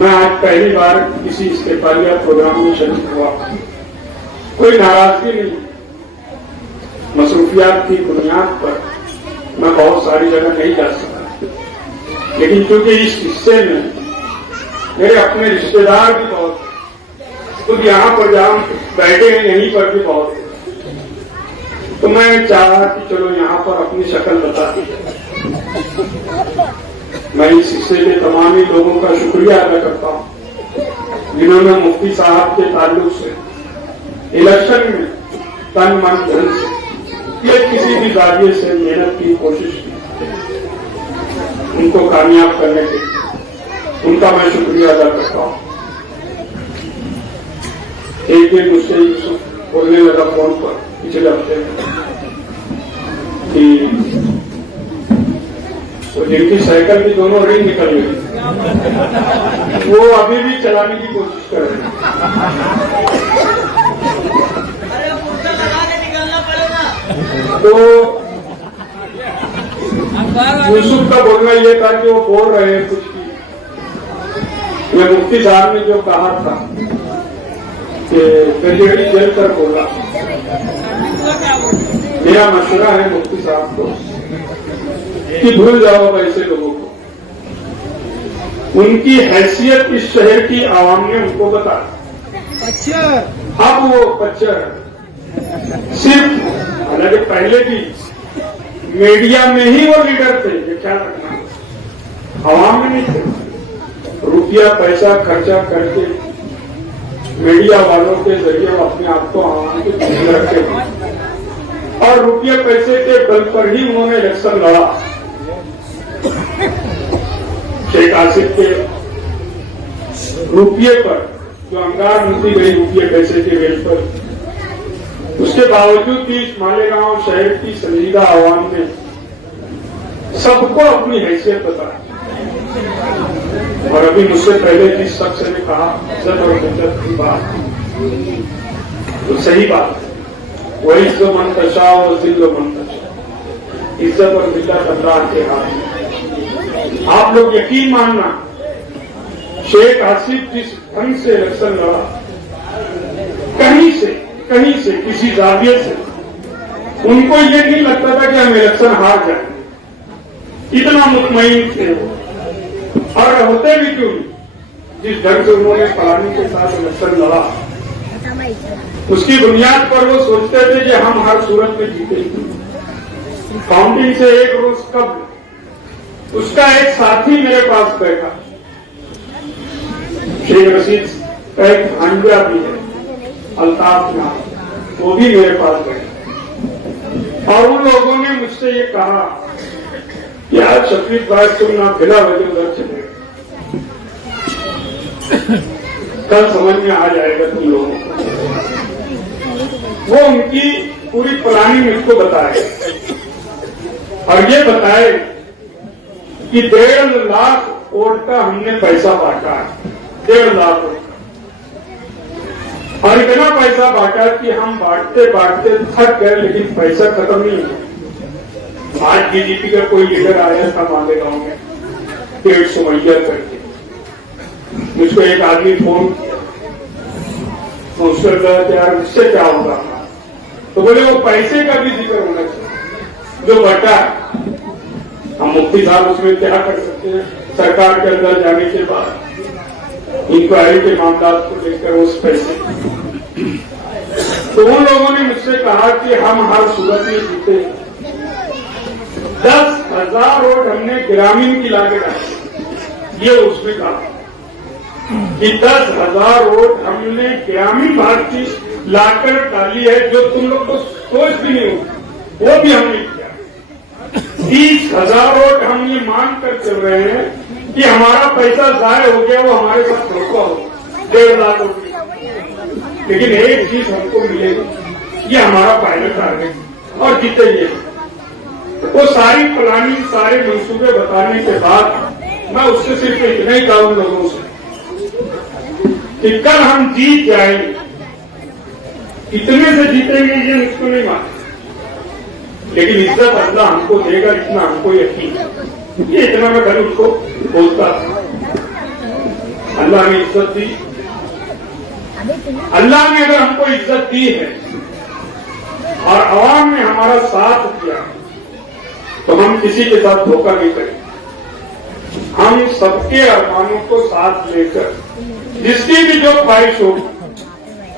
मैं आज पहली बार किसी इस्तेफालिया प्रोग्राम में शरीक हुआ। कोई नाराजगी नहीं, मसरूफियात की बुनियाद पर मैं बहुत सारी जगह नहीं जा सका, लेकिन क्योंकि इस हिस्से में मेरे अपने रिश्तेदार भी बहुत, खुद यहाँ पर जहाँ बैठे हैं यहीं पर भी बहुत, तो मैं चाहा कि चलो यहाँ पर अपनी शक्ल बता दी। मैं इस हिस्से के तमाम ही लोगों का शुक्रिया अदा करता हूँ जिन्होंने मुफ्ती साहब के ताल्लुक से इलेक्शन में तन मन धन से या किसी भी जाविये से मेहनत की कोशिश की, उनको कामयाब करने के लिए उनका मैं शुक्रिया अदा करता हूँ। एक दिन मुझसे यूसुफ बोलने लगा फोन पर पिछले हफ्ते कि तो जिनकी साइकिल की दोनों रिंग निकल गई, वो अभी भी चलाने की कोशिश कर रहे हैं। तो यूसुफ का बोलना ये था कि वो बोल रहे हैं कुछ की, ये मुफ्ती साहब ने जो कहा था कि गजेड़ी जल कर बोला। मेरा मशवरा है मुफ्ती साहब को कि भूल जाओ ऐसे लोगों को, उनकी हैसियत इस शहर की आवाम ने उनको बता। अच्छा, अब वो बच्चा सिर्फ, हालांकि पहले भी मीडिया में ही वो लीडर थे, ये ख्याल रखना, आवाम में नहीं थे। रुपया पैसा खर्चा करके मीडिया वालों के जरिए वो अपने आप को आवाम के बीच रखे और रुपये पैसे के बल पर ही उन्होंने इलेक्शन लड़ा। शेख आसिफ के रुपये पर जो अंगार मुद्दी गई रुपये पैसे के बेल पर, उसके बावजूद भी इस मालेगांव शहर की संजीदा आवाम ने सबको अपनी हैसियत बताई। और अभी मुझसे पहले जिस शख्स ने कहा इज्जत और इज्जत की बात, तो सही बात है, वही जो मंतशा और जिल्लो मंतशा, इज्जत और जिल्लत अल्लाह के हाथ में। आप लोग यकीन मानना, शेख आसिफ जिस ढंग से इलेक्शन लड़ा, कहीं से किसी जाविये से उनको ये नहीं लगता था कि हम इलेक्शन हार जाएंगे, इतना मुतमईन थे वो। और होते भी क्यों नहीं, जिस ढंग से उन्होंने फलानी के साथ इलेक्शन लड़ा, उसकी बुनियाद पर वो सोचते थे कि हम हर सूरत में जीतेंगे। काउंटिंग से एक रोज कब उसका एक साथी मेरे पास बैठा, शेख रशीद का एक भांजा भी है अल्ताफ नाम, वो भी मेरे पास बैठा। और उन लोगों ने मुझसे ये कहा कि आज शफीक भाई तुम ना बिला वजह उधर चले, कल समझ में आ जाएगा तुम लोगों को। वो उनकी पूरी प्लानिंग मुझको बताए और ये बताए कि 1.5 लाख वोट का हमने पैसा बांटा है, 1.5 लाख वोट का, और इतना पैसा बांटा कि हम बांटते बांटते थक गए, लेकिन पैसा खत्म नहीं हुआ। आज बीजेपी का कोई लीडर आया था मालेगांव में 150 मैया करके, मुझको एक आदमी फोन किया, तो उसको लगा कि यार उससे क्या होगा, तो बोले वो पैसे का भी जिक्र होना चाहिए जो बटा। हम मुफ्ती साहब उसमें क्या कर सकते हैं, सरकार के अंदर जाने के बाद इंक्वायरी के मामला को लेकर उस पैसे। तो उन लोगों ने मुझसे कहा कि हम हर सूरत में जीते। 10,000 वोट हमने ग्रामीण की लागत डाली, ये उसमें कहा कि 10,000 वोट हमने ग्रामीण भाग की लाकर डाली है, जो तुम लोग को सोच भी नहीं होगी, वो भी हमने किया। 30,000 वोट हम ये मांग कर चल रहे हैं कि हमारा पैसा जाए हो गया, वो हमारे साथ धोखा हो, 1.5 लाख वोट। लेकिन एक चीज हमको मिलेगी, ये हमारा पायलट टारगेट और जीतेंगे। वो सारी प्लानिंग, सारे मंसूबे बताने के बाद मैं उससे सिर्फ इतना ही कहा उन लोगों से कि कल हम जीत जाएंगे, इतने से जीतेंगे ये मुझको नहीं मानते, लेकिन इज्जत अल्लाह हमको देगा, इतना हमको यकीन है। ये इतना मैं कल उसको बोलता था। अल्लाह ने इज्जत दी। अल्लाह ने अगर हमको इज्जत दी है और आवाम ने हमारा साथ दिया तो हम किसी के साथ धोखा नहीं करेंगे। हम सबके अरमानों को साथ लेकर जिसकी भी जो ख्वाहिश हो,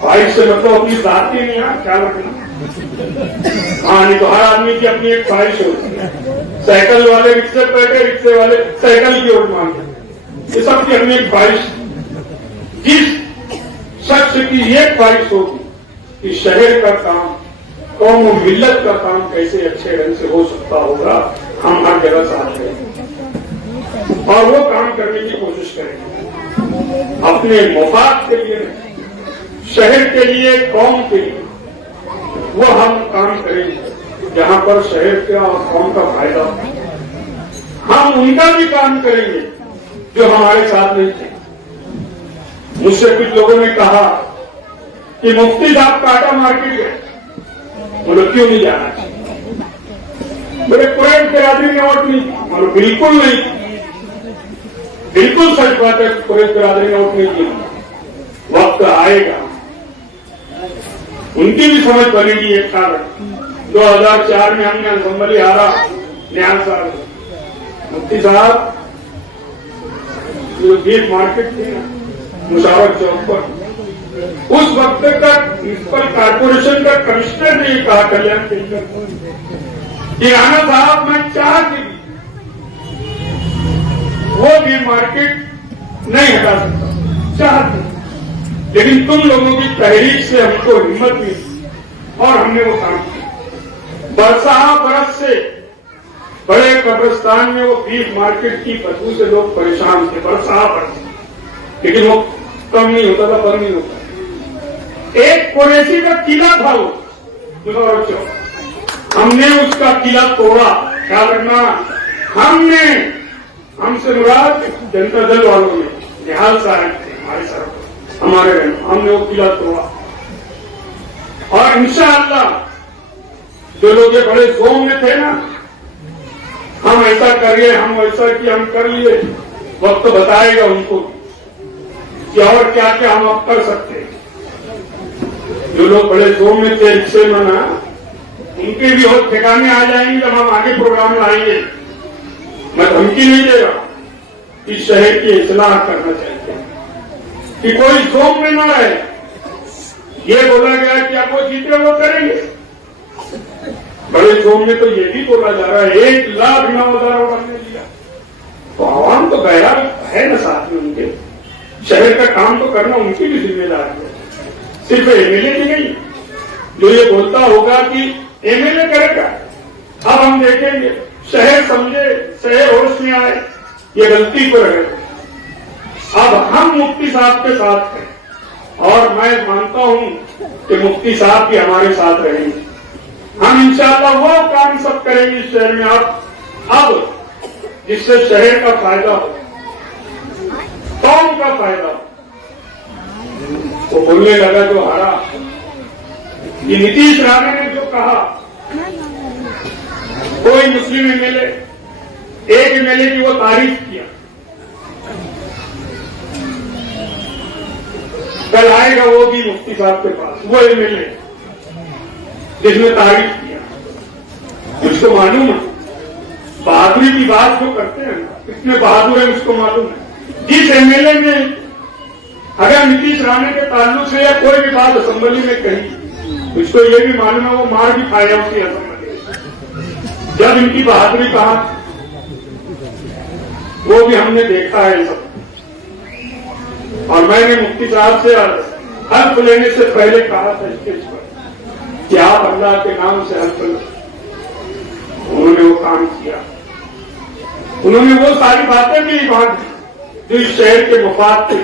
ख्वाहिश से मतलब अपनी जाति नहीं, क्या रखना। हाँ, नहीं तो हर आदमी की अपनी एक ख्वाहिश होती है। साइकिल वाले रिक्शे बैठे, रिक्शे वाले साइकिल की ओर मांगे, ये सबकी अपनी एक ख्वाहिश। जिस शख्स की ये ख्वाहिश होगी कि शहर का काम, कौम और मिल्लत का काम कैसे अच्छे ढंग से हो सकता होगा, हम हर जगह साथ रहेंगे और वो काम करने की कोशिश करेंगे। अपने मुफाद के लिए, शहर के लिए, कौम के लिए, वो हम काम करेंगे जहां पर शहर का और कौम का फायदा हो। हम उनका भी काम करेंगे जो हमारे साथ नहीं थे। मुझसे कुछ लोगों ने कहा कि मुफ्ती साहब काटा मार्केट गए, बोलो क्यों नहीं जाना चाहिए? बोले कुरैश बिरादरी ने वोट नहीं, बोलो बिल्कुल नहीं, बिल्कुल सच बात है, कुरैश बिरादरी ने वोट नहीं किया। वक्त आएगा उनकी भी समझ बनेगी। एक कारण 2004 में हमने असेंबली हारा, न्याय साहब, मुफ्ती साहब जो बीफ मार्केट थी ना मुशावरत चौक पर, उस वक्त तक म्युनिसिपल कारपोरेशन का कमिश्नर ने कहा, कल्याण कि राणा साहब मैं चाह के भी वो भी मार्केट नहीं हटा सकता, चाहते, लेकिन तुम लोगों की तहरीक से हमको हिम्मत मिली और हमने वो काम किया। बरस से बड़े कब्रिस्तान में वो बीफ मार्केट की बदबू से लोग परेशान थे, बरस, लेकिन वो कम नहीं होता था, बंद नहीं होता। एक कुरैशी का किला था वो मुशावरत चौक, हमने उसका किला तोड़ा। क्या करना, हमसे मुराद जनता दल वालों ने, निहाल साहब थे हमारे साथ, हमारे हमने वो किला तोड़ा। और इंशाअल्लाह जो लोग ये बड़े जोम में थे ना, हम ऐसा करिए, हम वैसा किए, हम कर लिए, वक्त बताएगा उनको कि और क्या क्या हम अब कर सकते हैं। जो लोग बड़े जोम में थे रिक्शे में ना, उनके भी और ठिकाने आ जाएंगे जब हम आगे प्रोग्राम लाएंगे। मैं धमकी नहीं दे रहा कि शहर की इस्लाह करना चाहिए कि कोई जोम में न रहे। ये बोला गया कि आप वो जीते वो करेंगे, बड़े जोम में तो ये भी बोला जा रहा है 1,09,000 बनने दिया, तो आवाम तो गया है ना साथ में उनके। शहर का काम तो करना उनकी भी जिम्मेदारी है, सिर्फ एमएलए की नहीं। जो ये बोलता होगा कि एमएलए करेगा, अब हम देखेंगे, शहर समझे, शहर होश में आए, ये गलती पर है। अब हम मुफ्ती साहब के साथ हैं और मैं मानता हूं कि मुफ्ती साहब भी हमारे साथ रहेंगे। हम इंशाअल्लाह वो काम सब करेंगे इस शहर में अब जिससे शहर का फायदा हो, कौम का फायदा हो। वो बोलने लगा जो हारा, ये नीतीश राणे ने जो कहा, कोई मुस्लिम एमएलए, एक एमएलए की वो तारीफ किया, कल आएगा वो भी मुफ्ती साहब के पास, वो एमएलए जिसने तारीफ किया। उसको मालूम है बहादुरी की बात जो करते हैं कितने बहादुर है, उसको मालूम है। जिस एमएलए ने अगर नीतीश राणे के ताल्लुक से या कोई भी बात असेंबली में कही, उसको ये भी मालूम है वो मार भी खाया उसकी असेंबली। जब इनकी बहादुरी कहा वो भी हमने देखा है सब। और मैंने मुफ्ती साहब से हल्फ लेने से पहले कहा था स्टेज पर कि आप अल्लाह के नाम से हल्फ लो। उन्होंने वो काम किया, उन्होंने वो सारी बातें भी बात जो इस शहर के मुफाद थे,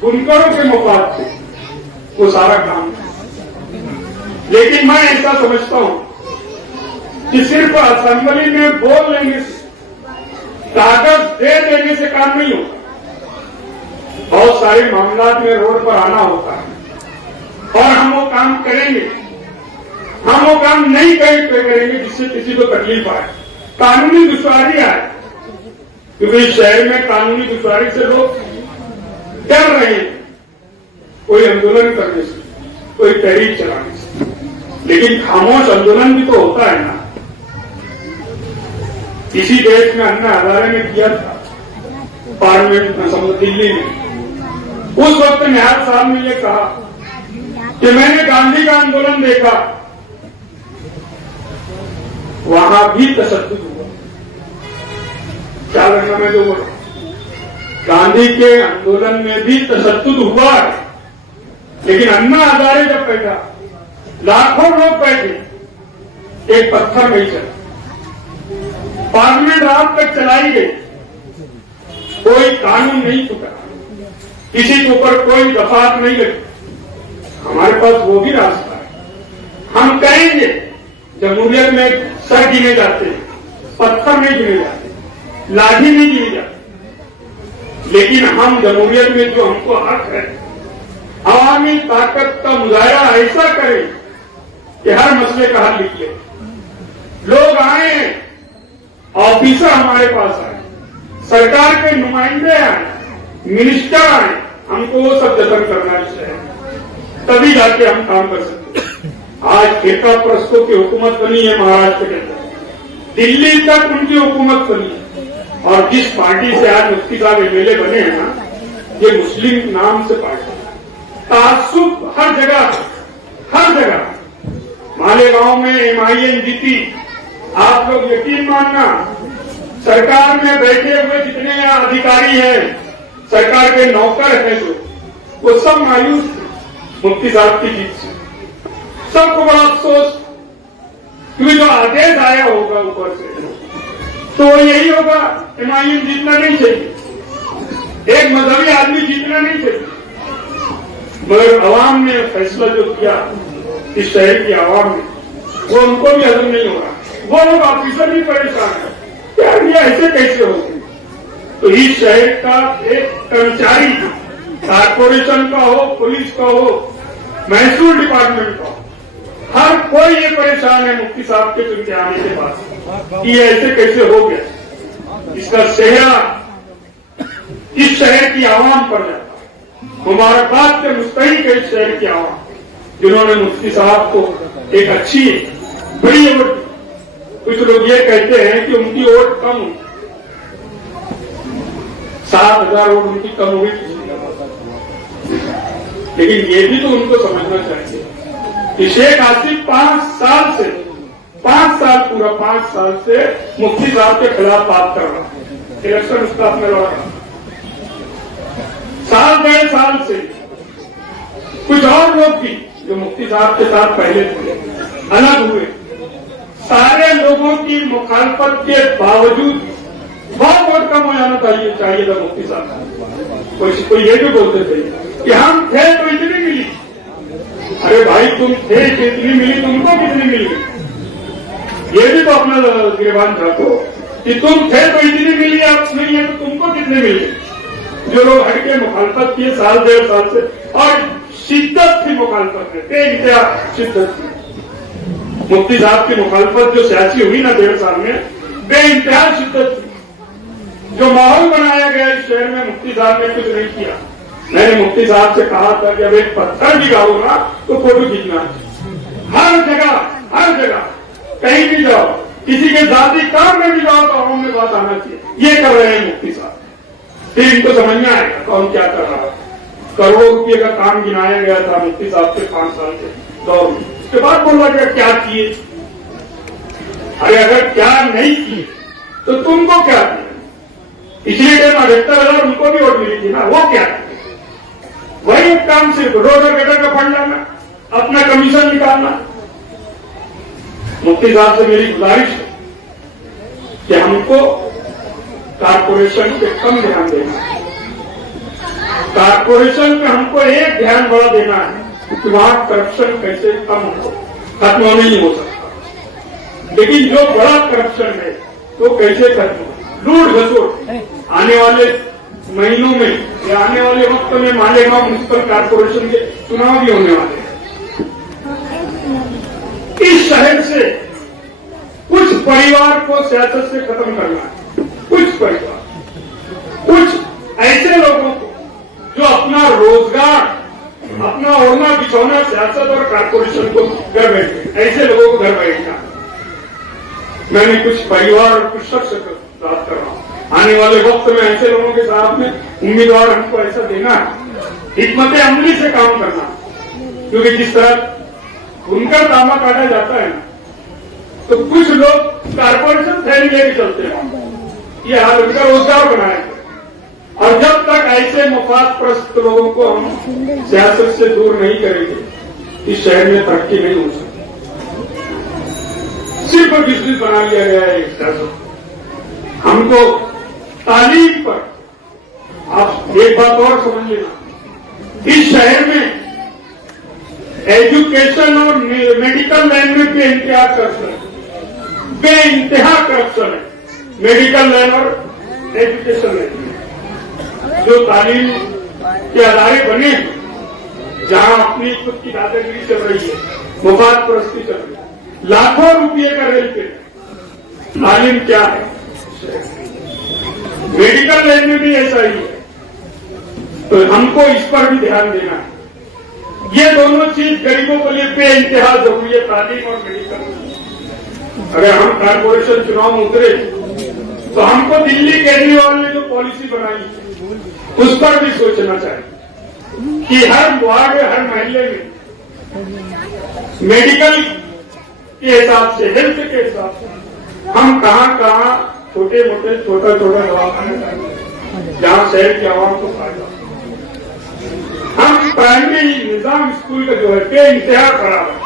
बुनकरों के मुफाद थे, वो सारा काम। लेकिन मैं ऐसा समझता हूं कि सिर्फ असेंबली में बोल लेने से, कागज दे देने से काम नहीं होता। बहुत सारे मामला में रोड पर आना होता है और हम वो काम करेंगे। हम वो काम नहीं करेंगे जिससे किसी को तकलीफ आए, कानूनी दुश्वारी आए, क्योंकि इस शहर में कानूनी दुश्वारी से लोग डर रहे हैं कोई आंदोलन करने से, कोई तहरीक चलाने से। लेकिन खामोश आंदोलन भी तो होता है ना। इसी देश में अन्ना हजारे ने किया था पार्लियामेंट में, समझ दिल्ली में। उस वक्त निहाल साहब ने यह कहा कि मैंने गांधी का आंदोलन देखा, वहां भी तशद्दुद हुआ। क्या करना मैं जो बोला, गांधी के आंदोलन में भी तशद्दुद हुआ है। लेकिन अन्ना हजारे जब बैठा, लाखों लोग बैठे, एक पत्थर नहीं चला। पार्लियामेंट रात तक चलाई गई, कोई कानून नहीं टूटा, किसी के ऊपर कोई दफात नहीं लगी। हमारे पास वो भी रास्ता है। हम कहेंगे जमहूरियत में सर गिने जाते, पत्थर नहीं गिने जाते, लाठी नहीं गिनी जाती। लेकिन हम जमहूरियत में जो हमको हक है, अवामी ताकत का मुजाहरा ऐसा करें कि हर मसले का हल निकले। लोग आए, ऑफिसर हमारे पास आए, सरकार के नुमाइंदे आए, मिनिस्टर आए, हमको वो सब जतन करना चाहिए, तभी जाके हम काम कर सकते हैं। आज ठेका परस्तों की हुकूमत बनी है महाराष्ट्र के अंदर, दिल्ली तक उनकी हुकूमत बनी है। और जिस पार्टी से आज मुफ्ती साहब एमएलए बने हैं ना, ये मुस्लिम नाम से पार्टी, तासुब हर जगह, हर जगह। मालेगांव में एमआईएम जीती, आप लोग यकीन मानना, सरकार में बैठे हुए जितने यहाँ अधिकारी हैं, सरकार के नौकर हैं जो, वो सब मायूस थे मुफ्ती साहब की जीत से। सबको बड़ा अफसोस, क्योंकि जो आदेश आया होगा ऊपर से तो यही होगा, एमआईएम जीतना नहीं चाहिए, एक मजहबी आदमी जीतना नहीं चाहिए। मगर अवाम ने फैसला जो किया इस शहर की आवाम ने, वो उनको भी हजम नहीं हो रहा। वो लोग ऑफिसर भी परेशान है, यार ये ऐसे कैसे होंगे। तो इस शहर का एक कर्मचारी, कारपोरेशन का हो, पुलिस का हो, महसूल डिपार्टमेंट का हो, हर कोई ये परेशान है मुफ्ती साहब के चुनके आने के बाद कि ये ऐसे कैसे हो गया। इसका सेहरा इस शहर की आवाम पर जाता है। मुबारकबाद के मुस्तहिक है इस शहर की आवाम, जिन्होंने मुफ्ती साहब को एक अच्छी बड़ी वोट। कुछ लोग ये कहते हैं कि उनकी वोट कम हुई, 7,000 वोट उनकी कम हुई, लेकिन ये भी तो उनको समझना चाहिए कि शेख आसिफ 5 साल से, 5 साल पूरा 5 साल से मुफ्ती साहब के खिलाफ बात कर रहा है, इलेक्शन उसका अपने लड़ रहा, साल 1.5 साल से। कुछ और लोग भी जो मुफ्ती साहब के साथ पहले थे अलग हुए, सारे लोगों की मुखालफत के बावजूद बहुत वोट कम हो जाना चाहिए था मुफ्ती साहब। कोई ये भी बोलते थे कि हम थे तो इतनी मिली। अरे भाई तुम थे कितनी मिली, तुमको कितनी मिली, ये भी तो अपना गिरबान रखो कि तुम थे तो इतनी मिली, अब नहीं है तो तुमको कितने मिली। जो लोग हट के मुखालफत किए साल 1.5 साल से, और शिद्दत थी मुखालफत में, बेइंतहा शिद्दत थी। मुफ्ती साहब की मुखालफत जो सियासी हुई ना 1.5 साल में, बेइंतहा शिद्दत थी। जो माहौल बनाया गया इस शहर में, मुफ्ती साहब ने कुछ नहीं किया। मैंने मुफ्ती साहब से कहा था कि अब एक पत्थर भी गाओगा तो फोटो खींचना, हर जगह कहीं भी जाओ, किसी के जाति काम में भी जाओ तो आवाम में बात आना चाहिए। ये कर रहे हैं मुफ्ती साहब, फिर इनको समझ में आएगा कौन क्या कर रहा है। करोड़ों रुपये का काम गिनाया गया था मुफ्ती साहब के 5 साल के दौर में, उसके बाद बोला गया क्या किए। अरे अगर क्या नहीं किए तो तुमको क्या किया। पिछले टाइम 78,000 उनको भी वोट मिली थी ना, वो क्या किए। वही एक काम, सिर्फ रोड और गटर का फंड लाना, अपना कमीशन निकालना। मुफ्ती साहब से मेरी गुजारिश है कि हमको कारपोरेशन पे कम ध्यान देना है। कारपोरेशन पे हमको एक ध्यान बड़ा देना है कि वहां करप्शन कैसे कम हो, खत्म नहीं हो सकता। लेकिन जो बड़ा करप्शन है तो कैसे खत्म हो, लूट घसोट। आने वाले महीनों में या आने वाले वक्त में मालेगांव म्युनिसिपल कारपोरेशन के चुनाव भी होने वाले हैं। इस शहर से कुछ परिवार को सियासत से खत्म करना है, कुछ परिवार, कुछ ऐसे लोगों को जो अपना रोजगार, अपना ओढ़ना बिछौना सियासत और कारपोरेशन को घर बैठे, ऐसे लोगों को घर बैठना। मैंने कुछ परिवार और कुछ शख्स से बात कर रहा हूं, आने वाले वक्त में ऐसे लोगों के साथ में उम्मीदवार हमको ऐसा देना है, हिकमत अमली से काम करना, क्योंकि जिस तरह उनका तामा काटा जाता है ना, तो कुछ लोग कारपोरेशन थैली लेके चलते हैं, ये हाल उनका रोजगार बनाया है। और जब तक ऐसे मफादप्रस्त लोगों को हम सियासत से दूर नहीं करेंगे, इस शहर में तरक्की नहीं हो सकती। सिर्फ बिजनेस बना लिया गया है एक तरह से। हमको तालीम पर आप एक बात और समझ लेना, इस शहर में एजुकेशन और मेडिकल लाइन में बेइंतहा करप्शन है, बेइंतहा करप्शन है मेडिकल लाइन और एजुकेशन लाइन में। जो तालीम के अदारे बने, जहां अपनी खुद की दादागिरी चल रही है, मुफाद परस्ती चल रही है, लाखों रुपये का रेल पे तालीम क्या है, मेडिकल लाइन में भी ऐसा ही है। तो हमको इस पर भी ध्यान देना है। ये दोनों चीज गरीबों के लिए बेइंतहा जरूरी है, तालीम और मेडिकल। अगर हम कारपोरेशन चुनाव में उतरे तो हमको दिल्ली केजरीवाल ने जो पॉलिसी बनाई उस पर भी सोचना चाहिए कि हर वार्ड, हर महल्ले में मेडिकल के हिसाब से, हेल्थ के हिसाब से हम कहां छोटे मोटे छोटा दवाखाने जहां शहर की आवाम को फायदा। हम प्राइमरी निजाम स्कूल का जो है बेइंतहा खराब है,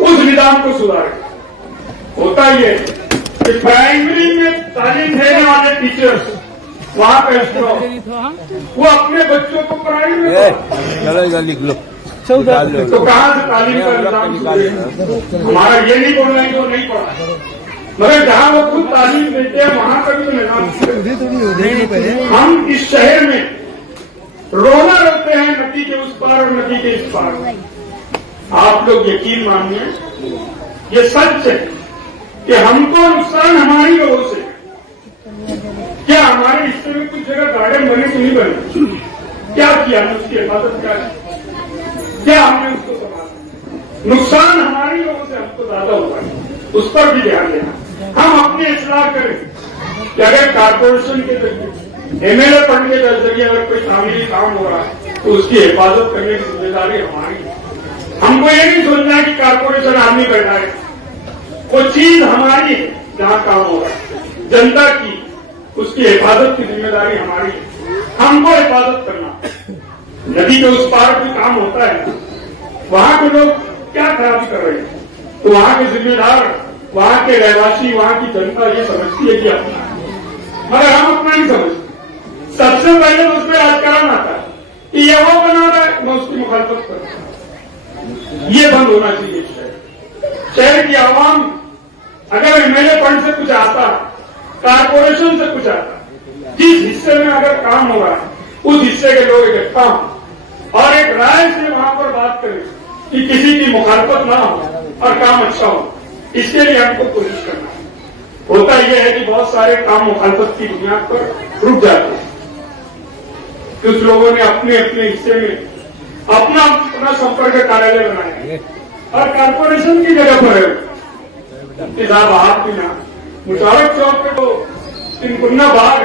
उस निजाम को सुधारें। होता ही है कि प्राइमरी में तालीम देने वाले टीचर्स वहां का स्टाफ वो अपने बच्चों को प्राइमरी में लिख लो, तो कहां से तालीम का निजाम सुधरेगा? हमारा ये नहीं बोलना है जो नहीं पढ़ा, मगर जहां वो खुद तालीम देते हैं वहां का भी तो निजाम। हम इस शहर में रोना रोते हैं नदी के उस पार और नदी के इस पार। आप लोग यकीन मानिए, ये सच है कि हमको नुकसान हमारी लोगों से। क्या हमारे हिस्से में कुछ जगह गार्डन बने कि नहीं बने? क्या किया हमने उसकी हिफाजत? क्या हमने उसको संभाला? नुकसान हमारी लोगों से हमको ज्यादा हुआ है, उस पर भी ध्यान देना। हम अपने इस्लाह करें कि अगर कारपोरेशन के जरिए, एमएलए पढ़ने के जरिए अगर कोई कानूनी काम हो रहा है तो उसकी हिफाजत करने की जिम्मेदारी हमारी है। हमको ये नहीं सोचना कि कारपोरेशन आदमी बैठा है, वो चीज हमारी है जहां काम हो रहा है, जनता की, उसकी हिफाजत की जिम्मेदारी हमारी है। हमको हिफाजत करना। नदी के उस पार भी काम होता है, वहां के लोग क्या खराबी कर रहे हैं, तो वहां के जिम्मेदार, वहां के रहवासी, वहां की जनता ये समझती है कि अपना है, मगर हम अपना नहीं समझते। सबसे पहले तो उसमें राजकारण आता है कि ये वो बना रहा है, मैं उसकी मुखालफत करता हूं। ये बंद होना चाहिए। शहर की आवाम अगर एमएलए फंड से कुछ आता, कारपोरेशन से कुछ आता, जिस हिस्से में अगर काम हो रहा है उस हिस्से के लोग इकट्ठा हों और एक राय से वहां पर बात करें कि किसी की मुखालफत ना हो और काम अच्छा हो, इसके लिए हमको कोशिश करना है। होता यह है कि बहुत सारे काम मुखालफत की बुनियाद पर रुक जाते हैं। कुछ लोगों ने अपने अपने हिस्से में अपना संपर्क कार्यालय बनाया और कारपोरेशन की जगह पर है साहब आप भी ना मुशारफ चौक पे तो तिनकुन्ना बाग,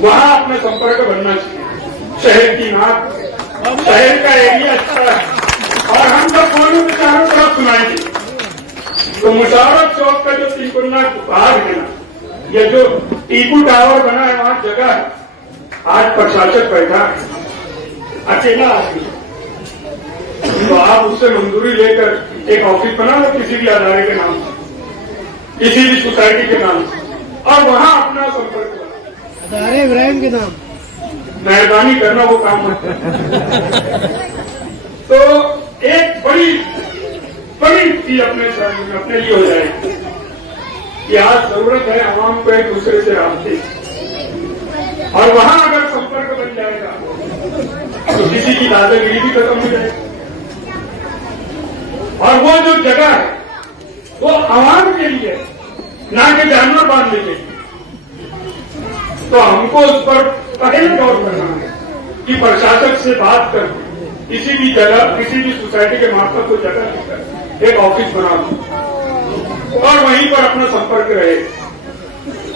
वहां अपना संपर्क बनना चाहिए। शहर की नाक, शहर का एरिया अच्छा है और हम सब फोनों के चारों तरफ सुनाएंगे। तो मुशारफ चौक का जो तिनकुन्ना बाग है ना, या जो टीपू टावर बना है वहां जगह है, आज प्रशासक बैठा है अकेला आदमी, तो आप उससे मंजूरी लेकर एक ऑफिस बना लो किसी भी अदारे के नाम से, किसी भी सोसाइटी के नाम से, और वहां अपना संपर्क करो। अदारे इब्राहिम के नाम मेहरबानी करना वो काम मत तो एक बड़ी चीज अपने लिए हो जाएगी कि आज जरूरत है आवाम को एक दूसरे से रास्ते, और वहां अगर संपर्क बन जाएगा तो किसी की दादागिरी भी खत्म हो जाएगी। और वो जो जगह है वो आवाम के लिए, ना कि जानवर बांधने के लिए, तो हमको उस पर पहले गौर करना है कि प्रशासक से बात करके किसी भी जगह, किसी भी सोसाइटी के मार्फत को जगह लेकर एक ऑफिस बना दो और वहीं पर अपना संपर्क रहे।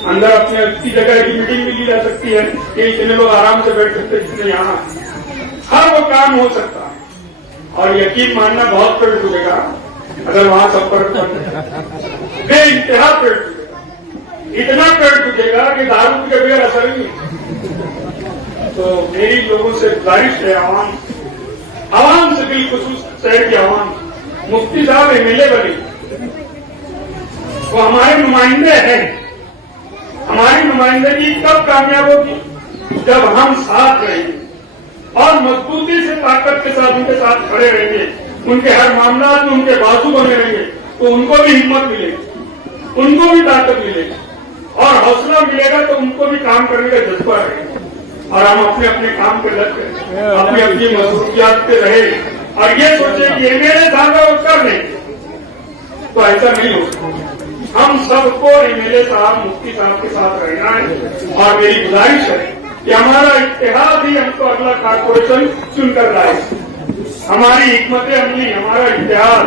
अंदर अपनी अच्छी जगह की मीटिंग भी ली जा सकती है कि इतने लोग आराम से बैठ सकते जितने यहाँ, हर वो काम हो सकता है। और यकीन मानना बहुत पेड़ टूटेगा अगर वहां संपर्क कर बे इंतहा पेड़ टूटेगा, इतना पेड़ टूटेगा कि दारू के बगैर असर नहीं। तो मेरी लोगों से गुजारिश है, आवाम से, बिलखुसूस शहर की आवाम, मुफ्ती साहब एमएलए बने, वो हमारे नुमाइंदे हैं। हमारी नुमाइंदगी तब कामयाब होगी जब हम साथ रहेंगे और मजबूती से ताकत के साथ उनके साथ खड़े रहेंगे, उनके हर मामला में उनके बाजू बने रहेंगे, तो उनको भी हिम्मत मिलेगी, उनको भी ताकत मिलेगी और हौसला मिलेगा, तो उनको भी काम करने का जज्बा रहेगा। और हम अपने अपने काम पे लग गए, अपनी अपनी मसरूफियात पे रहे और ये सोचे कि एमएलए साहब वो कर लेंगे, तो ऐसा नहीं हो सकता। हम सबको एमएलए साहब, मुफ्ती साहब के साथ रहना है और मेरी गुजारिश है कि हमारा इत्तेहाद ही हमको अगला कारपोरेशन चुनकर लाए। हमारी हिकमत अमली, हमारा इत्तेहाद,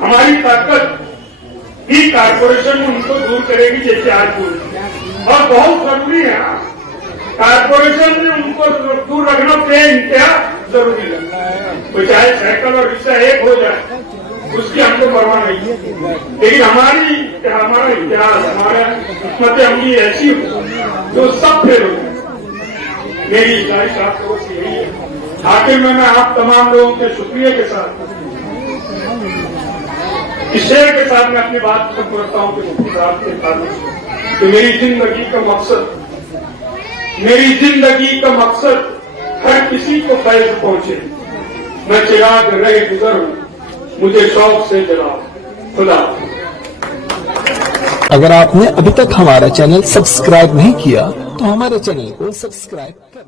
हमारी ताकत ही कारपोरेशन में उनको दूर करेगी जैसे आज दूर। और बहुत जरूरी है कारपोरेशन में उनको दूर रखना पे इंतहा जरूरी है। तो चाहे साइकिल और रिक्शा एक हो जाए उसकी हमको परवाह नहीं है, लेकिन हमारा इतिहास, हमारा हिकमत अमली ऐसी हो जो सब फेल हो जाए। मेरी गुजारिश आप लोगों से यही है। आखिर में मैं आप तमाम लोगों के शुक्रिया के साथ, इस शेर के साथ मैं अपनी बात खत्म करता हूँ कि मुफ्ती साहब के साथ कि मेरी जिंदगी का मकसद हर किसी को फैज़ पहुंचे। मैं चिराग रहे गुजर हूँ, मुझे शौक से जलाओ। खुदा। अगर आपने अभी तक हमारा चैनल सब्सक्राइब नहीं किया तो हमारे चैनल को सब्सक्राइब कर